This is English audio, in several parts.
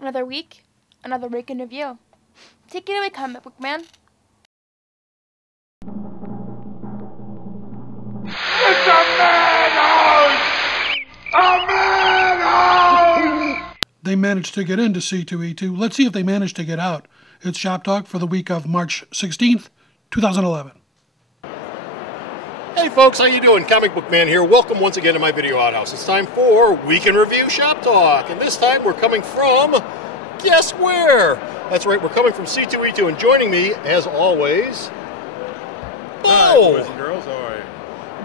Another week in review. Take it away, comic book man. It's a madhouse! A madhouse! They managed to get into C2E2. Let's see if they managed to get out. It's Shop Talk for the week of March 16th, 2011. Hey folks, how you doing? Comic Book Man here. Welcome once again to my video outhouse. It's time for Week in Review Shop Talk. And this time we're coming from, guess where? That's right, we're coming from C2E2, and joining me, as always, Bo. Hi, boys and girls. How are you?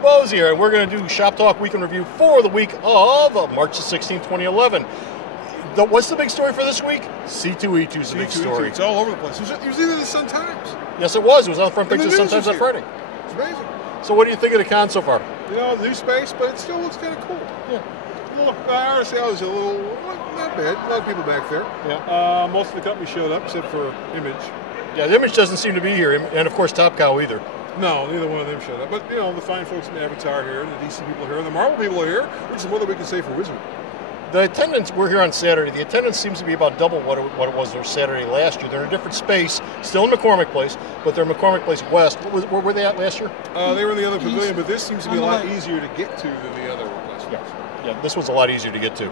Bo's here, and we're going to do Shop Talk Week in Review for the week of March the 16th, 2011. What's the big story for this week? C2E2's the big story. It's all over the place. It was either the Sun-Times. Yes, it was. It was on the front page of Sun-Times on Friday. It's amazing. So what do you think of the con so far? You know, new space, but it still looks kind of cool. Yeah. Look, RSL is a little, not bad. A lot of people back there. Yeah. Most of the company showed up, except for Image. Yeah, the Image doesn't seem to be here, and of course Top Cow either. No, neither one of them showed up. But, you know, the fine folks in Avatar here, the DC people are here, and the Marvel people are here, which is more than we can say for Wizard. The attendance, we're here on Saturday. The attendance seems to be about double what it was their Saturday last year. They're in a different space, still in McCormick Place, but they're McCormick Place West. Where were they at last year? They were in the other pavilion, but this seems to be a lot easier to get to than the other place. Yeah, this was a lot easier to get to.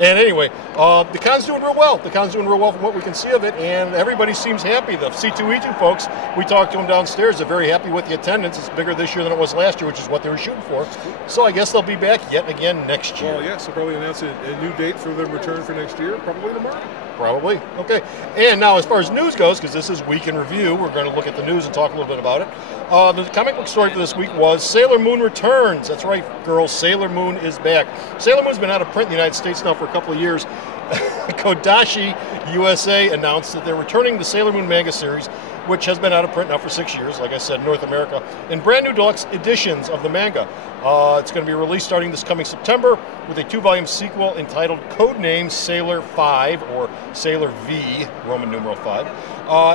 And anyway, the con's doing real well. The con's doing real well from what we can see of it, and everybody seems happy. The C2E2 folks, we talked to them downstairs, they're very happy with the attendance. It's bigger this year than it was last year, which is what they were shooting for. So I guess they'll be back yet again next year. Well, yes, they'll probably announce a new date for their return for next year, probably tomorrow. Probably. Okay. And now, as far as news goes, because this is Week in Review, we're going to look at the news and talk a little bit about it. The comic book story for this week was Sailor Moon returns. That's right, girls. Sailor Moon is back. Sailor Moon's been out of print in the United States now for a couple of years. Kodansha USA announced that they're returning the Sailor Moon manga series, which has been out of print now for 6 years, like I said, in North America, in brand new deluxe editions of the manga. It's going to be released starting this coming September with a 2-volume sequel entitled Codename Sailor 5, or Sailor V, Roman numeral 5.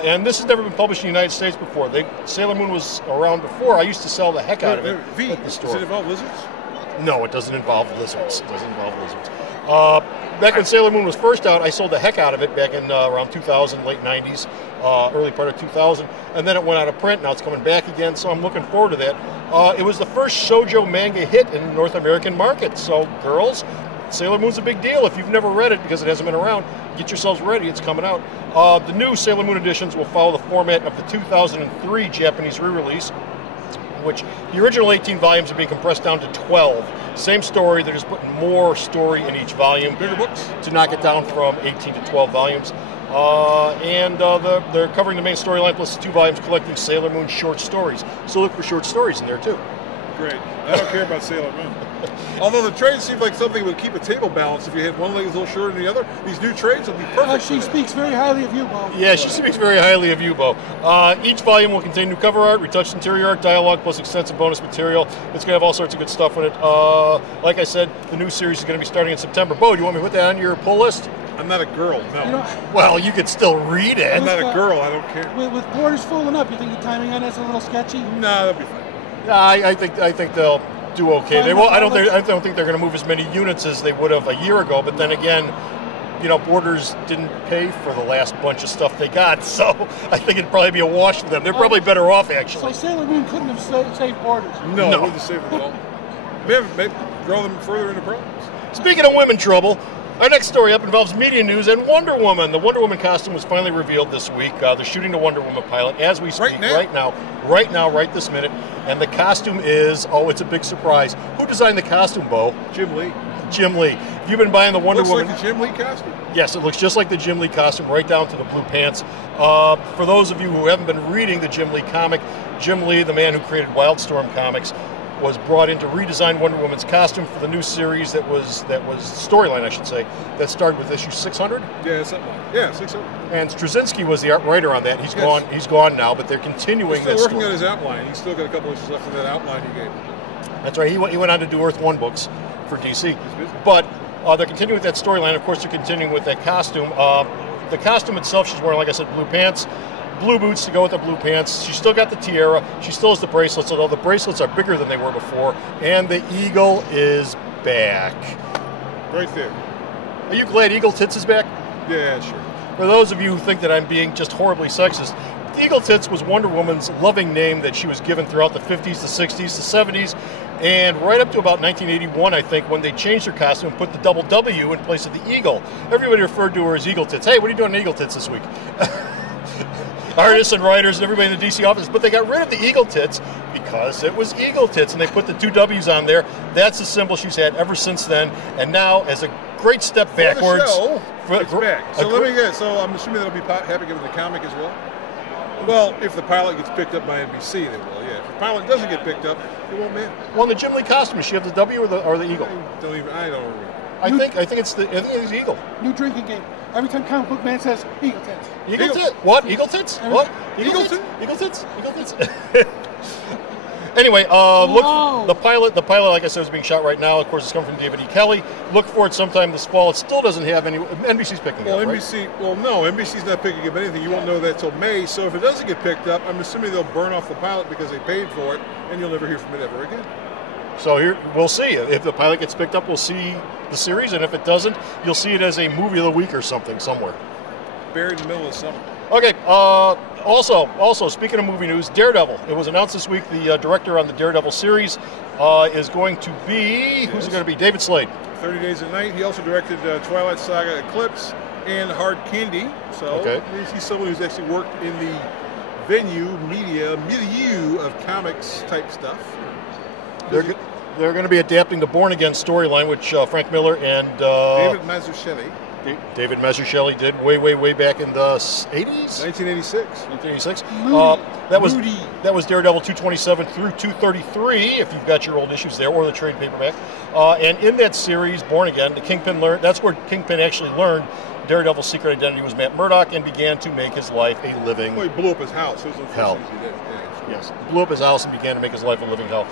And this has never been published in the United States before. Sailor Moon was around before. I used to sell the heck out of it V, at the store. does it involve lizards? No, it doesn't involve lizards. It doesn't involve lizards. Back when Sailor Moon was first out, I sold the heck out of it back in around 2000, late 90s, early part of 2000, and then it went out of print. Now it's coming back again, so I'm looking forward to that. It was the first shoujo manga hit in the North American market, so girls, Sailor Moon's a big deal. If you've never read it because it hasn't been around, get yourselves ready, it's coming out. The new Sailor Moon editions will follow the format of the 2003 Japanese re-release, which the original 18 volumes are being compressed down to 12. Same story, they're just putting more story in each volume. Bigger books? To knock it down from 18 to 12 volumes. They're covering the main storyline plus the 2 volumes collecting Sailor Moon short stories. So look for short stories in there too. Great. I don't care about Sailor Moon. Although the trade seems like something that would keep a table balance. If you had one leg a little shorter than the other, these new trades would be perfect. She speaks very highly of you, Bo. Yeah, she speaks very highly of you, Bo. Each volume will contain new cover art, retouched interior art, dialogue, plus extensive bonus material. It's going to have all sorts of good stuff in it. Like I said, the new series is going to be starting in September. Bo, do you want me to put that on your pull list? I'm not a girl, no. You know, Well, you could still read it. I'm not a girl, I don't care. with borders full enough, you think the timing on that's a little sketchy? No, that'll be fine. Yeah, I think they'll do okay. They won't. I don't think they're going to move as many units as they would have a year ago. But then again, you know, Borders didn't pay for the last bunch of stuff they got, so I think it'd probably be a wash for them. They're probably better off, actually. So Sailor Moon couldn't have saved Borders. No, it wouldn't save them at all. Maybe throw them further into problems. Speaking of women trouble, our next story up involves media news and Wonder Woman. The Wonder Woman costume was finally revealed this week. They're shooting the Wonder Woman pilot as we speak, right now, right this minute. And the costume is, it's a big surprise. Who designed the costume, Bo? Jim Lee. Jim Lee. Have you been buying the Wonder Woman? Looks like the Jim Lee costume. Yes, it looks just like the Jim Lee costume, right down to the blue pants. For those of you who haven't been reading the Jim Lee comic, Jim Lee, the man who created Wildstorm Comics, was brought in to redesign Wonder Woman's costume for the new series that was storyline, I should say, that started with issue 600. Yeah, something like that. Yeah, 600. And Straczynski was the art writer on that. He's gone now, but they're continuing He's still that working story. on his outline. He's still got a couple issues left of that outline he gave. That's right. He went on to do Earth 1 books for DC. But they're continuing with that storyline. Of course, they're continuing with that costume. The costume itself, she's wearing, like I said, blue pants, blue boots to go with the blue pants. She's still got the tiara. She still has the bracelets, although the bracelets are bigger than they were before. And the eagle is back. Right there. Are you glad Eagle Tits is back? Yeah, sure. For those of you who think that I'm being just horribly sexist, Eagle Tits was Wonder Woman's loving name that she was given throughout the 50s, the 60s, the 70s, and right up to about 1981, I think, when they changed her costume and put the double W in place of the eagle. Everybody referred to her as Eagle Tits. Hey, what are you doing in Eagle Tits this week? Artists and writers and everybody in the DC office, but they got rid of the Eagle Tits because it was Eagle Tits, and they put the 2 W's on there. That's the symbol she's had ever since then, and now, as a great step backwards... It's back. So let me get. So I'm assuming that'll be happening in the comic as well. Well, if the pilot gets picked up by NBC, they will. Yeah. If the pilot doesn't get picked up, it won't matter. Well, in the Jim Lee costume, does she have the W or the eagle? I don't remember. I think it's eagle. New drinking game. Every time Comic Book Man says Eagle Tits. Eagle Tits? What? Eagle Tits? What? Eagle Tits? Eagle Tits? Eagle Tits? Anyway, look, the pilot, like I said, is being shot right now. Of course, it's coming from David E. Kelly. Look for it sometime this fall. It still doesn't have any. NBC's picking it up, NBC, right? Well, no, NBC's not picking up anything. You won't know that till May. So if it doesn't get picked up, I'm assuming they'll burn off the pilot because they paid for it, and you'll never hear from it ever again. So here, we'll see. If the pilot gets picked up, we'll see the series, and if it doesn't, you'll see it as a movie of the week or something somewhere. Buried in the middle of summer. Okay. Also, speaking of movie news, Daredevil. It was announced this week the director on the Daredevil series is going to be... Who's it going to be? David Slade. 30 Days a Night. He also directed Twilight Saga Eclipse and Hard Candy. So he's someone who's actually worked in the milieu of comics type stuff. They're going to be adapting the Born Again storyline, which Frank Miller and... David Mazzucchelli did way back in the 80s? 1986. That was Daredevil 227 through 233, if you've got your old issues there, or the trade paperback. And in that series, Born Again, the Kingpin learned, that's where Kingpin actually learned Daredevil's secret identity was Matt Murdock and began to make his life a living... Well, he blew up his house. It was hell. He did. Yes, blew up his house and began to make his life a living hell.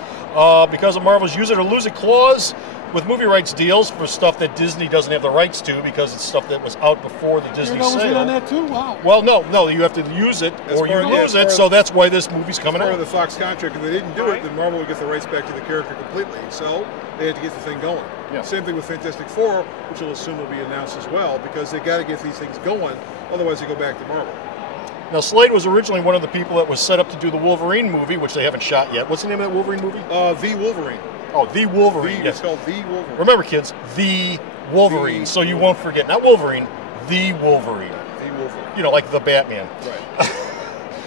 Because of Marvel's use it or lose it clause with movie rights deals for stuff that Disney doesn't have the rights to because it's stuff that was out before the Disney sale. Was on that too? Wow. Well, no, you have to use it or you lose it, so that's why this movie's coming out. Part of the Fox contract. If they didn't do it, then Marvel would get the rights back to the character completely. So they had to get the thing going. Yeah. Same thing with Fantastic Four, which we'll assume will be announced as well, because they got to get these things going, otherwise they go back to Marvel. Now, Slade was originally one of the people that was set up to do the Wolverine movie, which they haven't shot yet. What's the name of that Wolverine movie? The Wolverine. Oh, The Wolverine. It's called The Wolverine. Remember, kids, The Wolverine. So you won't forget. Not Wolverine, The Wolverine. The Wolverine. You know, like the Batman. Right.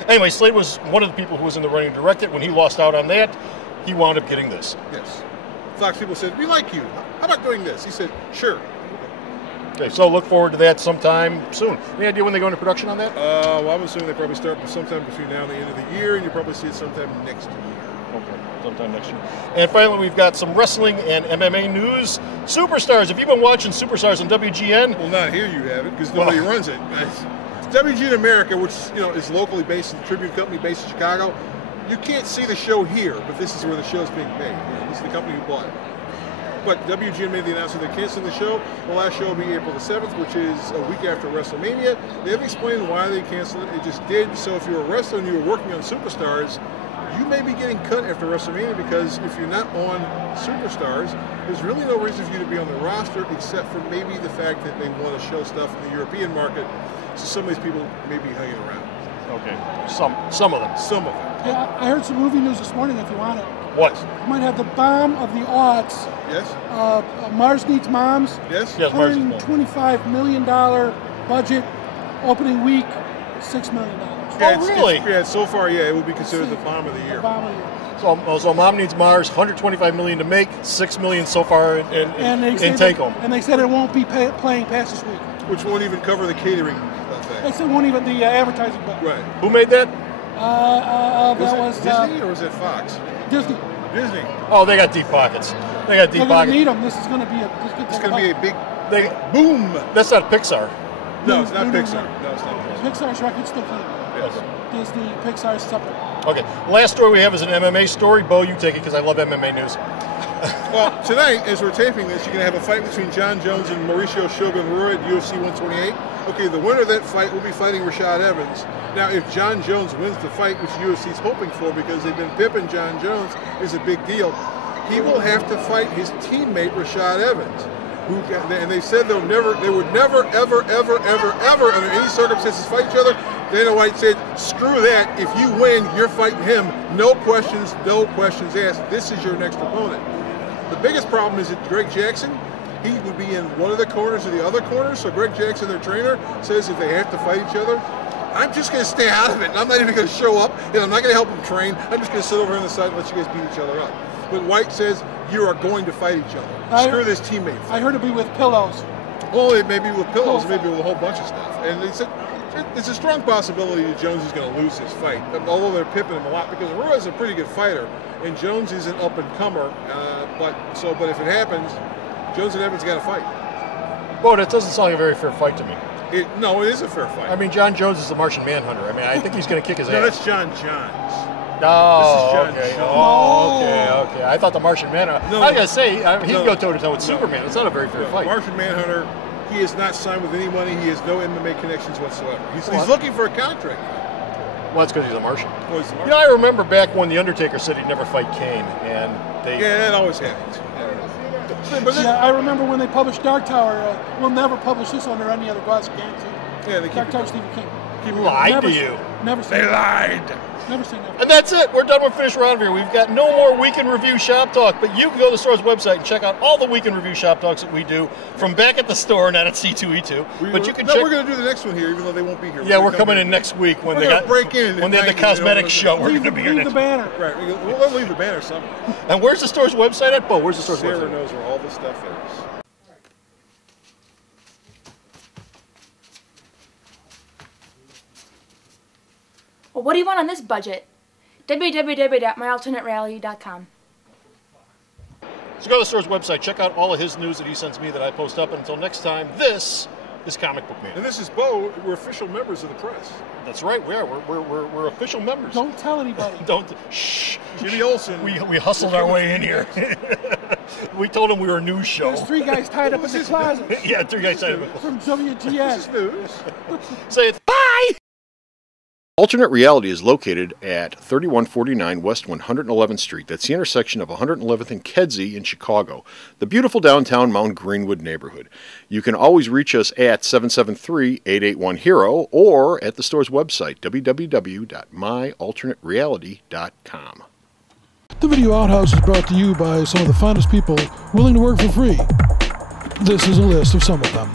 Anyway, Slade was one of the people who was in the running to direct it. When he lost out on that, he wound up getting this. Yes. Fox people said, we like you. How about doing this? He said, sure. Okay, so look forward to that sometime soon. Any idea when they go into production on that? Well, I'm assuming they probably start sometime between now and the end of the year, and you'll probably see it sometime next year. Okay, sometime next year. And finally, we've got some wrestling and MMA news. Superstars. Have you been watching Superstars on WGN? Well, not here you haven't, because nobody runs it. WGN America, which is locally based in the Tribune Company based in Chicago. You can't see the show here, but this is where the show's being made. This is the company who bought it. But WGN made the announcement they're canceling the show. The last show will be April the 7th, which is a week after WrestleMania. They haven't explained why they canceled it. It just did. So if you're a wrestler and you were working on Superstars, you may be getting cut after WrestleMania, because if you're not on Superstars, there's really no reason for you to be on the roster except for maybe the fact that they want to show stuff in the European market. So some of these people may be hanging around. Okay. Some of them. Some of them. Yeah, I heard some movie news this morning if you want it. What? You might have the bomb of the aughts. Yes. Mars Needs Moms. Yes. Yes, Mars Needs Moms. $125 million budget. Opening week, $6 million. Yeah, really? So far, it would be considered the bomb of the year. The bomb of the year. So Mom Needs Mars, $125 million to make, $6 million so far in take home. And they said it won't be playing past this week. Which won't even cover the catering thing. They said it won't even the advertising budget. Right. Who made that? That was Disney or was it Fox? Disney. Oh, they got deep pockets. They're going to need them. This is going to be a big boom. That's not Pixar. No, it's not Pixar. No, it's not Pixar. Pixar's record still clean. Yes. Disney, Pixar's separate. Okay. Last story we have is an MMA story. Bo, you take it because I love MMA news. Well, tonight, as we're taping this, you're going to have a fight between John Jones and Mauricio Shogun Rua at UFC 128. Okay, the winner of that fight will be fighting Rashad Evans. Now, if John Jones wins the fight, which UFC is hoping for because they've been pimping John Jones, is a big deal, he will have to fight his teammate Rashad Evans. and they said they would never, ever, under any circumstances, fight each other. Dana White said, "Screw that! If you win, you're fighting him. No questions asked. This is your next opponent." The biggest problem is that Greg Jackson, he would be in one of the corners or the other corner. So Greg Jackson, their trainer, says if they have to fight each other, I'm just going to stay out of it. I'm not even going to show up, and I'm not going to help them train. I'm just going to sit over on the side and let you guys beat each other up. But White says you are going to fight each other. Screw this teammate fight. I heard it be with pillows. Well, it may be with pillows, maybe with a whole bunch of stuff. And it's a strong possibility that Jones is going to lose this fight, although they're pipping him a lot because Ruiz is a pretty good fighter, and Jones is an up-and-comer. But if it happens, Jones and Evans got to fight. Well, that doesn't sound like a very fair fight to me. No, it is a fair fight. I mean, John Jones is the Martian Manhunter. I mean, I think he's going to kick his ass. No, that's John Johns. Oh, this is John okay. Jones. Okay. I thought the Martian Manhunter. No, I gotta say, he'd go toe-to-toe with Superman. It's not a very fair fight. Martian Manhunter, he is not signed with any money. He has no MMA connections whatsoever. He's looking for a contract. Well, that's because he's a Martian. Well, he's a Martian. You know, I remember back when The Undertaker said he'd never fight Kane, and they... Yeah, that always happens. Yeah, I remember when they published Dark Tower, we'll never publish this under any other glass guarantee. Yeah, they keep Dark Tower, Stephen King. Lied to you. Never say They lied. Never say never. And that's it. We're done with Fish Round here. We've got no more Week in Review Shop Talk, but you can go to the store's website and check out all the Week in Review Shop Talks that we do from back at the store, not at C2E2. But you can we're going to do the next one here, even though they won't be here. Yeah, we're coming in next week when they break in when they have the cosmetics show. We're going to be here Leave the banner. Right, we'll leave the banner somewhere. And where's the store's website at? Bo, where's the store's Sarah website? knows where all this stuff is. Well, what do you want on this budget? www.myalternatereality.com. So go to the store's website, check out all of his news that he sends me that I post up. And until next time, this is Comic Book Man. And this is Bo. We're official members of the press. That's right, we are. We're official members. Don't tell anybody. Don't. Shh. Jimmy Olsen. We hustled our way in here. We told him we were a news show. There's 3 guys tied up in the closet. Yeah, 3 guys tied up. From WGN. News. Say it. Bye! Alternate Reality is located at 3149 West 111th Street. That's the intersection of 111th and Kedzie in Chicago, the beautiful downtown Mount Greenwood neighborhood. You can always reach us at 773-881-HERO or at the store's website, www.myalternatereality.com. The Video Outhouse is brought to you by some of the finest people willing to work for free. This is a list of some of them.